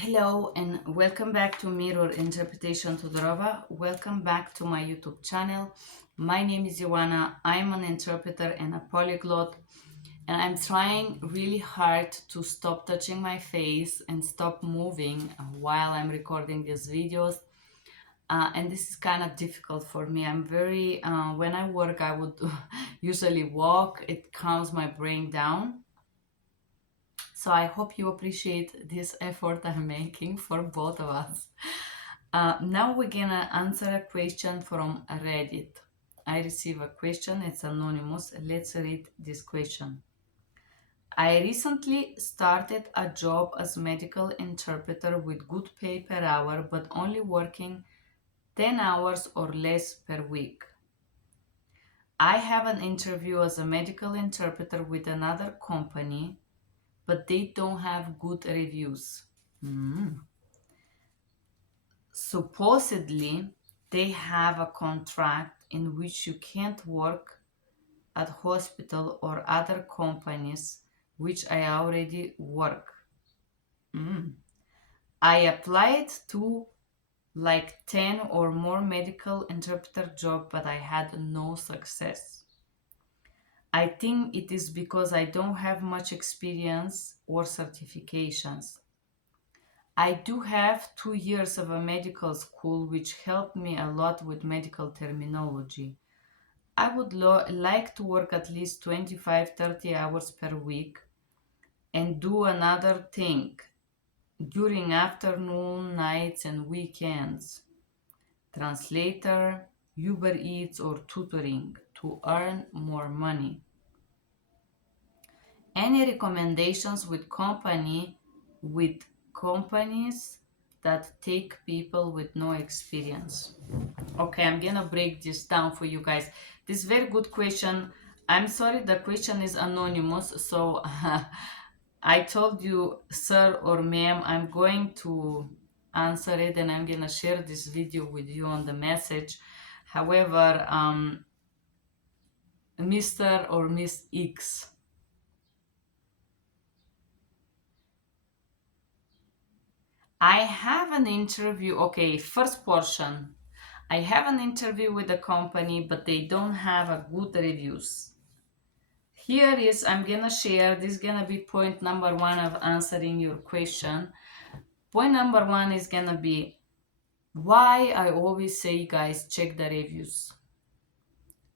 Hello and welcome back to Mirror Interpretation Todorova. Welcome back to my YouTube channel. My name is Ioana. I'm an interpreter and a polyglot, and I'm trying really hard to stop touching my face and stop moving while I'm recording these videos. And this is kind of difficult for me. When I work, I would usually walk. It calms my brain down. So I hope you appreciate this effort I'm making for both of us. Now we're gonna answer a question from Reddit. I receive a question, it's anonymous. Let's read this question. I recently started a job as medical interpreter with good pay per hour, but only working 10 hours or less per week. I have an interview as a medical interpreter with another company, but they don't have good reviews. Supposedly, they have a contract in which you can't work at hospital or other companies which I already work. I applied to like 10 or more medical interpreter job, but I had no success. I think it is because I don't have much experience or certifications. I do have 2 years of a medical school, which helped me a lot with medical terminology. I would like to work at least 25-30 hours per week and do another thing during afternoon, nights, and weekends. Translator, Uber Eats, or tutoring to earn more money. Any recommendations with companies that take people with no experience? Okay, I'm gonna break this down for you guys. This is very good question. I'm sorry, the question is anonymous, so I told you, sir or ma'am, I'm going to answer it and I'm gonna share this video with you on the message. However, Mr. or Miss X, I have an interview. Okay, first portion. I have an interview with a company, but they don't have a good reviews. Here is, I'm gonna share, this is gonna be point number one of answering your question. Point number one is gonna be why I always say, guys, check the reviews.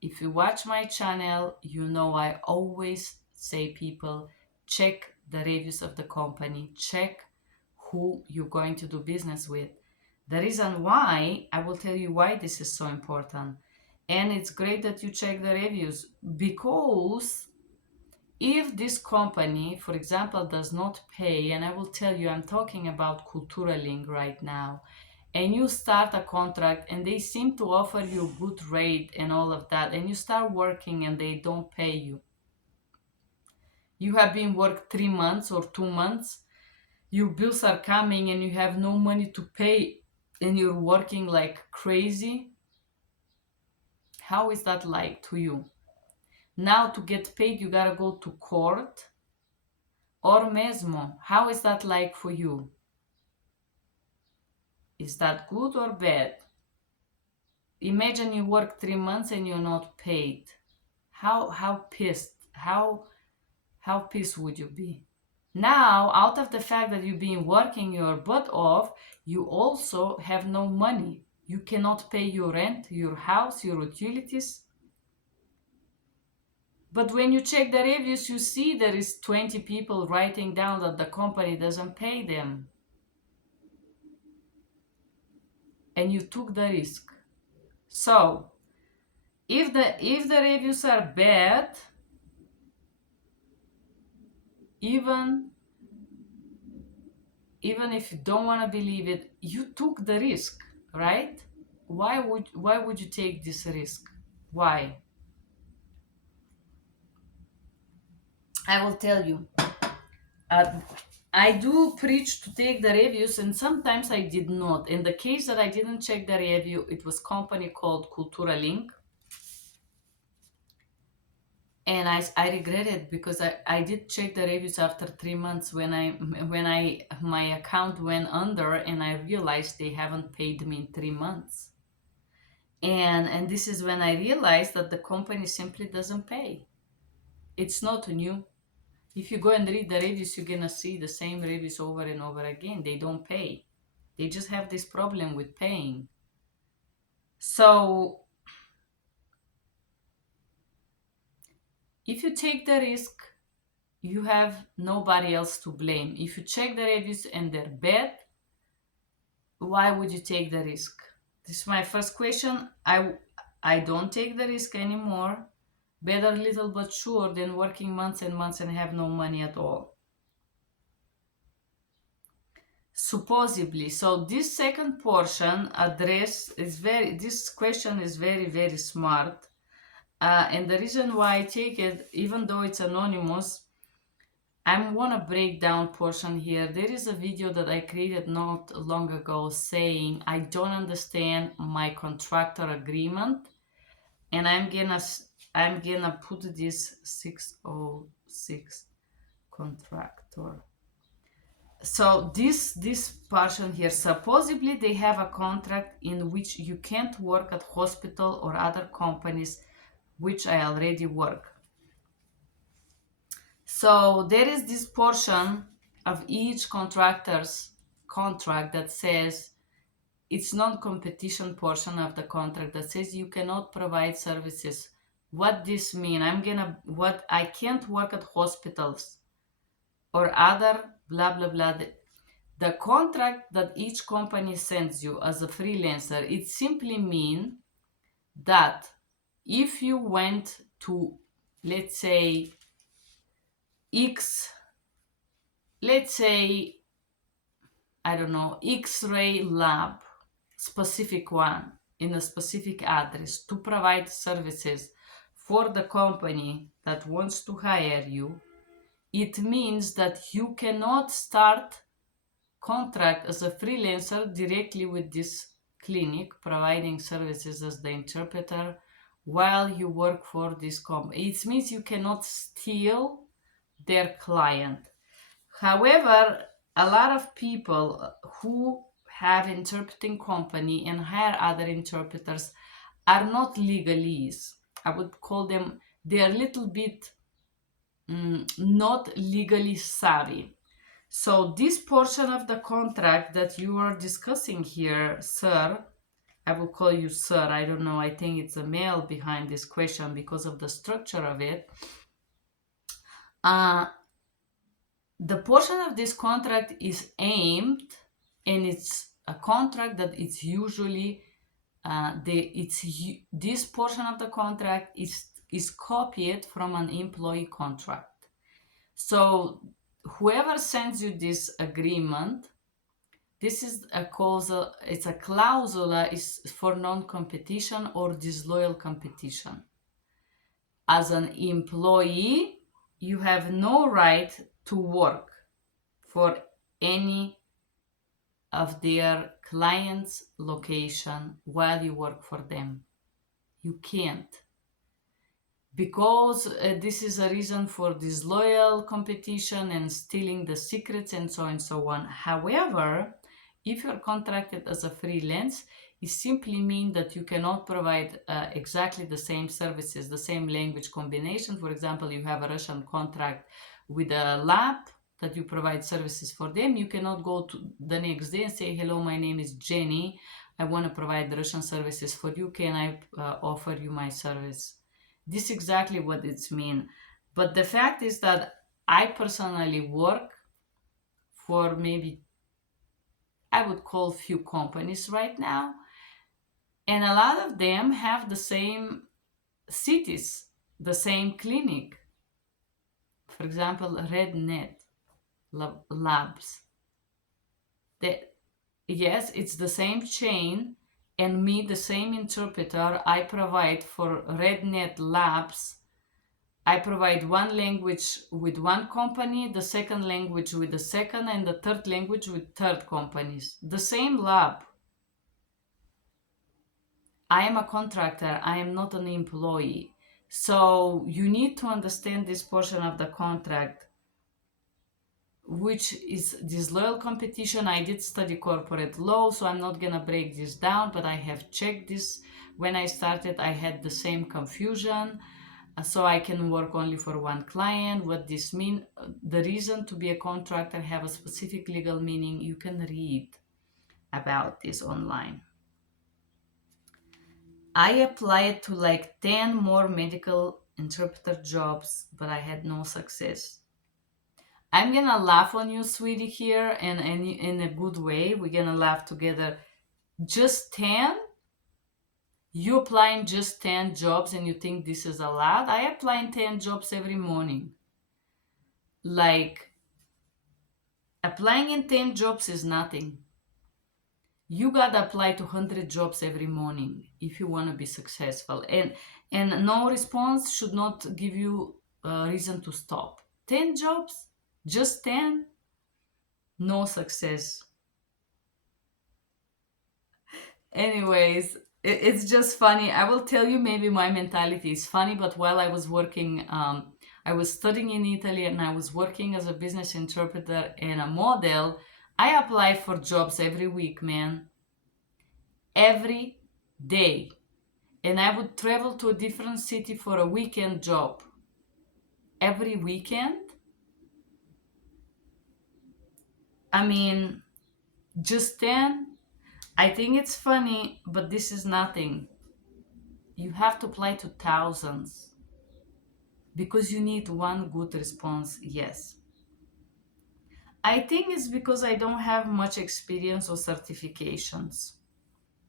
If you watch my channel, you know I always say, people, check the reviews of the company, check who you're going to do business with. The reason why, I will tell you why this is so important. And it's great that you check the reviews, because if this company, for example, does not pay, and I will tell you, I'm talking about Culturaling right now, and you start a contract and they seem to offer you good rate and all of that, and you start working and they don't pay you. You have been worked 3 months or 2 months, your bills are coming and you have no money to pay, and you're working like crazy. How is that like to you? Now to get paid, you gotta go to court. Or mesmo, how is that like for you? Is that good or bad? Imagine you work 3 months and you're not paid. How pissed? How pissed would you be? Now, out of the fact that you've been working your butt off, you also have no money. You cannot pay your rent, your house, your utilities. But when you check the reviews, you see there is 20 people writing down that the company doesn't pay them. And you took the risk. So, if the reviews are bad, even if you don't want to believe it, you took the risk, right? Why would you take this risk? Why? I will tell you. Uh, I do preach to take the reviews, and sometimes I did not. In the case that I didn't check the review, it was company called Cultura Link. And I regret it because I did check the reviews after 3 months when I my account went under, and I realized they haven't paid me in 3 months. And this is when I realized that the company simply doesn't pay. It's not new. If you go and read the reviews, you're gonna see the same reviews over and over again. They don't pay. They just have this problem with paying. So if you take the risk, you have nobody else to blame. If you check the reviews and they're bad, why would you take the risk? This is my first question. I don't take the risk anymore. Better little but sure than working months and months and have no money at all. Supposedly. So this second portion address is this question is very smart. And the reason why I take it, even though it's anonymous, I want to break down portion here. There is a video that I created not long ago saying I don't understand my contractor agreement, and I'm gonna put this 606 contractor. So this portion here, supposedly they have a contract in which you can't work at hospital or other companies, which I already work. So there is this portion of each contractor's contract that says it's non-competition portion of the contract that says you cannot provide services. What this mean? What I can't work at hospitals or other blah blah blah. The contract that each company sends you as a freelancer, it simply mean that if you went to, let's say, X, let's say, I don't know, X-ray lab, specific one, in a specific address to provide services for the company that wants to hire you, it means that you cannot start contract as a freelancer directly with this clinic providing services as the interpreter while you work for this company. It means you cannot steal their client. However, a lot of people who have interpreting company and hire other interpreters are not legalese. I would call them, they're a little bit not legally savvy. So this portion of the contract that you are discussing here, sir, I will call you sir, I don't know, I think it's a male behind this question because of the structure of it. The portion of this contract is aimed, and it's a contract that it's usually this portion of the contract is copied from an employee contract. So whoever sends you this agreement, this is a clausula. It's a clausula is for non-competition or disloyal competition. As an employee, you have no right to work for any of their clients' location while you work for them. You can't. Because this is a reason for disloyal competition and stealing the secrets and so on and so on. However, if you're contracted as a freelance, it simply means that you cannot provide exactly the same services, the same language combination. For example, you have a Russian contract with a lab that you provide services for them. You cannot go to the next day and say, hello, my name is Jenny. I want to provide Russian services for you. Can I offer you my service? This is exactly what it's mean. But the fact is that I personally work for maybe, I would call few companies right now. And a lot of them have the same cities, the same clinic. For example, RedNet Labs. Yes, it's the same chain, and me, the same interpreter, I provide for RedNet Labs. I provide one language with one company, the second language with the second, and the third language with third companies. The same lab. I am a contractor. I am not an employee. So you need to understand this portion of the contract, which is disloyal competition. I did study corporate law, so I'm not gonna break this down, but I have checked this. When I started, I had the same confusion. So I can work only for one client. What this means, the reason to be a contractor have a specific legal meaning. You can read about this online. I applied to like 10 more medical interpreter jobs, but I had no success. I'm gonna laugh on you, sweetie, here, and in a good way. We're gonna laugh together. Just 10? You applying just 10 jobs and you think this is a lot? I apply in 10 jobs every morning. Like, applying in 10 jobs is nothing. You gotta apply to 100 jobs every morning if you want to be successful. And no response should not give you a reason to stop. 10 jobs? Just 10? No success. Anyways, it's just funny. I will tell you, maybe my mentality is funny, but while I was working, I was studying in Italy and I was working as a business interpreter and a model. I applied for jobs every week, man. Every day. And I would travel to a different city for a weekend job. Every weekend? I mean, just 10? I think it's funny, but this is nothing. You have to apply to thousands because you need one good response, yes. I think it's because I don't have much experience or certifications.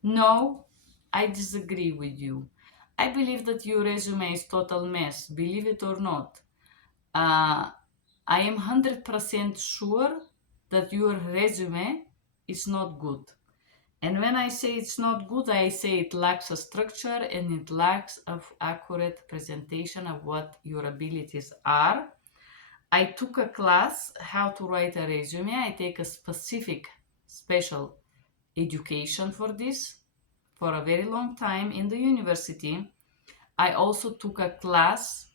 No, I disagree with you. I believe that your resume is total mess, believe it or not. I am 100% sure that your resume is not good. And when I say it's not good, I say it lacks a structure and it lacks of accurate presentation of what your abilities are. I took a class how to write a resume. I take a specific special education for this for a very long time in the university. I also took a class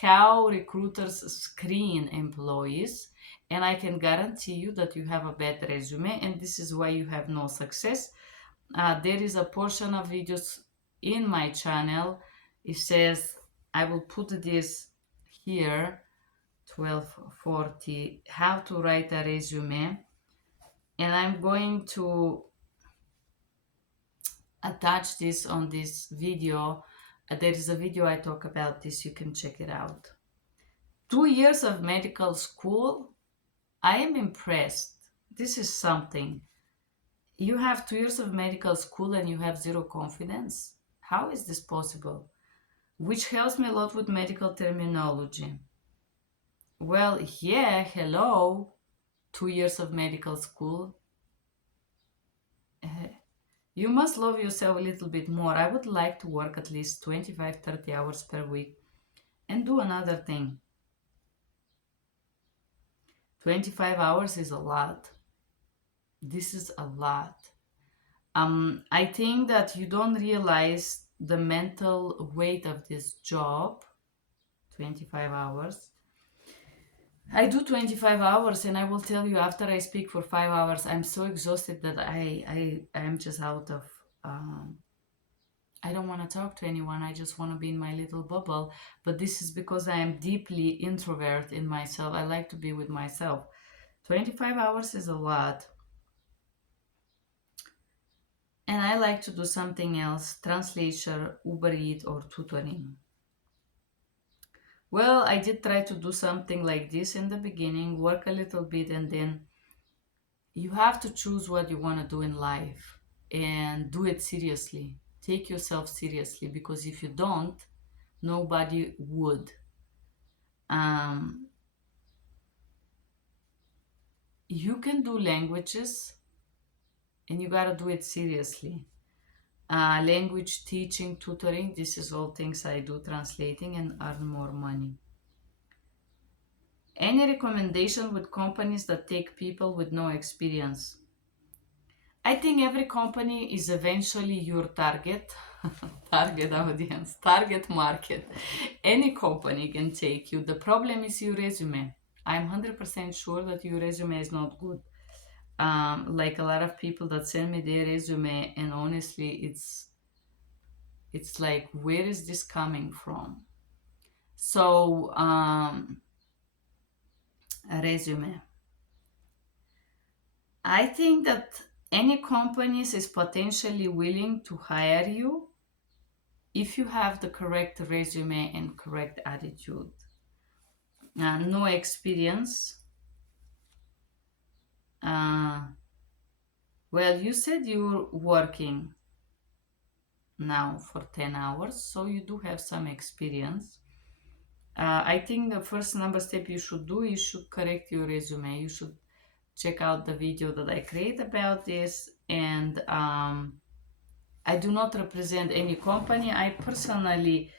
how recruiters screen employees, and I can guarantee you that you have a bad resume and this is why you have no success. There is a portion of videos in my channel. It says, I will put this here, 1240, how to write a resume, and I'm going to attach this on this video. There is a video I talk about this, you can check it out. 2 years of medical school, I am impressed. This is something. You have 2 years of medical school and you have zero confidence. How is this possible? Which helps me a lot with medical terminology. Well, yeah, hello, 2 years of medical school. You must love yourself a little bit more. I would like to work at least 25-30 hours per week and do another thing. 25 hours is a lot. This is a lot. I think that you don't realize the mental weight of this job. 25 hours. I do 25 hours and I will tell you, after I speak for 5 hours, I'm so exhausted that I'm just out of I don't want to talk to anyone. I just want to be in my little bubble. But this is because I am deeply introvert in myself. I like to be with myself. 25 hours is a lot. And I like to do something else, translation, Uber Eats, or tutoring. Well, I did try to do something like this in the beginning, work a little bit, and then you have to choose what you want to do in life and do it seriously. Take yourself seriously, because if you don't, nobody would. You can do languages and you gotta do it seriously. Language teaching, tutoring, this is all things I do, translating, and earn more money. Any recommendation with companies that take people with no experience? I think every company is eventually your target. Target audience, target market. Any company can take you. The problem is your resume. I'm 100% sure that your resume is not good. Like a lot of people that send me their resume, and honestly, it's like, where is this coming from? So, a resume. I think that any companies is potentially willing to hire you if you have the correct resume and correct attitude. No experience. Uh, well, you said you're working now for 10 hours, so you do have some experience. I think the first number step you should do, you should correct your resume. You should check out the video that I create about this. And I do not represent any company. I personally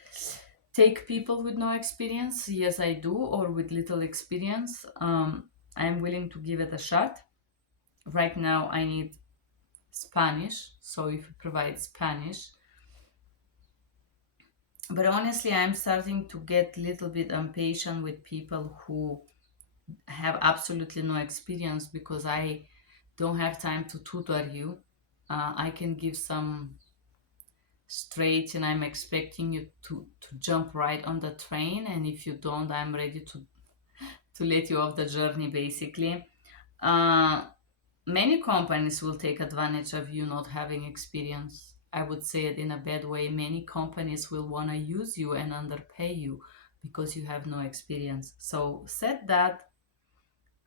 take people with no experience. Yes, I do, or with little experience. I'm willing to give it a shot. Right now, I need Spanish, so if you provide Spanish. But honestly, I'm starting to get a little bit impatient with people who have absolutely no experience, because I don't have time to tutor you. I can give some straight, and I'm expecting you to jump right on the train. And if you don't, I'm ready to let you off the journey, basically. Uh, Many companies will take advantage of you not having experience. I would say it in a bad way. Many companies will want to use you and underpay you because you have no experience. So set that.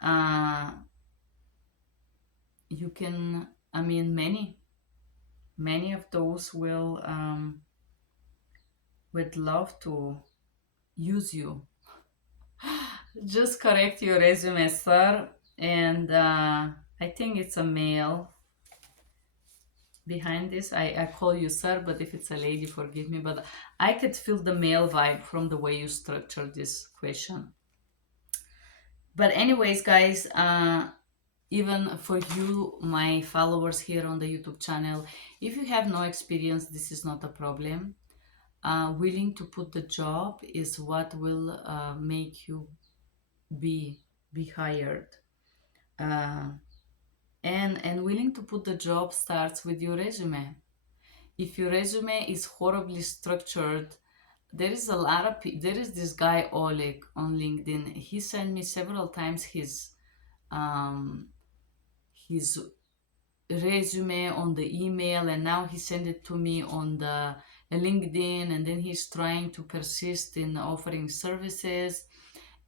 Uh, you can, I mean, many of those will would love to use you. Just correct your resume, sir. And I think it's a male behind this. I call you sir, but if it's a lady, forgive me. But I could feel the male vibe from the way you structured this question. But anyways, guys, even for you, my followers here on the YouTube channel, if you have no experience, this is not a problem. Willing to put the job is what will make you be hired. Uh, and willing to put the job starts with your resume. If your resume is horribly structured, there is this guy Oleg on LinkedIn. He sent me several times um, his resume on the email, and now he sent it to me on the LinkedIn, and then he's trying to persist in offering services,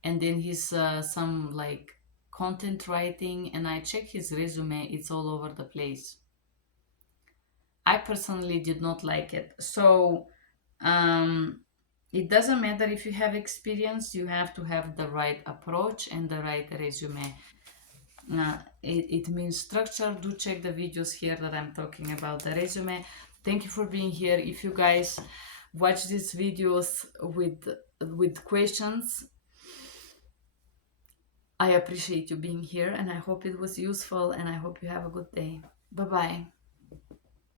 and then he's some like content writing, and I check his resume, it's all over the place. I personally did not like it. So um, it doesn't matter if you have experience, you have to have the right approach and the right resume. It means structure. Do check the videos here that I'm talking about the resume. Thank you for being here. If you guys watch these videos with questions, I appreciate you being here, and I hope it was useful, and I hope you have a good day. Bye bye.